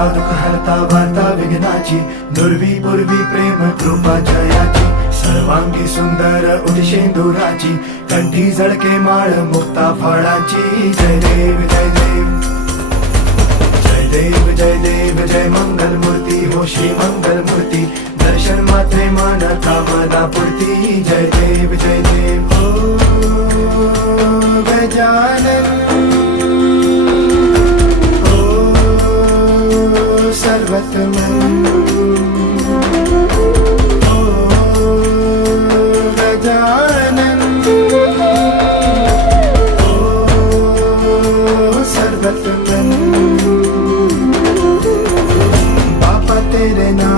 हरता दुःख हरता वार्ता विघ्नाची, दुर्वी पूर्वी प्रेम कृपा जयाची, सर्वांगी सुंदर उदिशेंदुराची, कंठी झळके माळ मुक्ता फळाची. जय देव जय देव जय देव जय देव जय मंगल मूर्ती हो श्री मंगल मूर्ती, दर्शन मात्रे मन कामना पूर्ती. जय देव जय देव हो गजानन हो सर्वतमन हो गजानन हो सर्वतमन. बापा तेरे नाम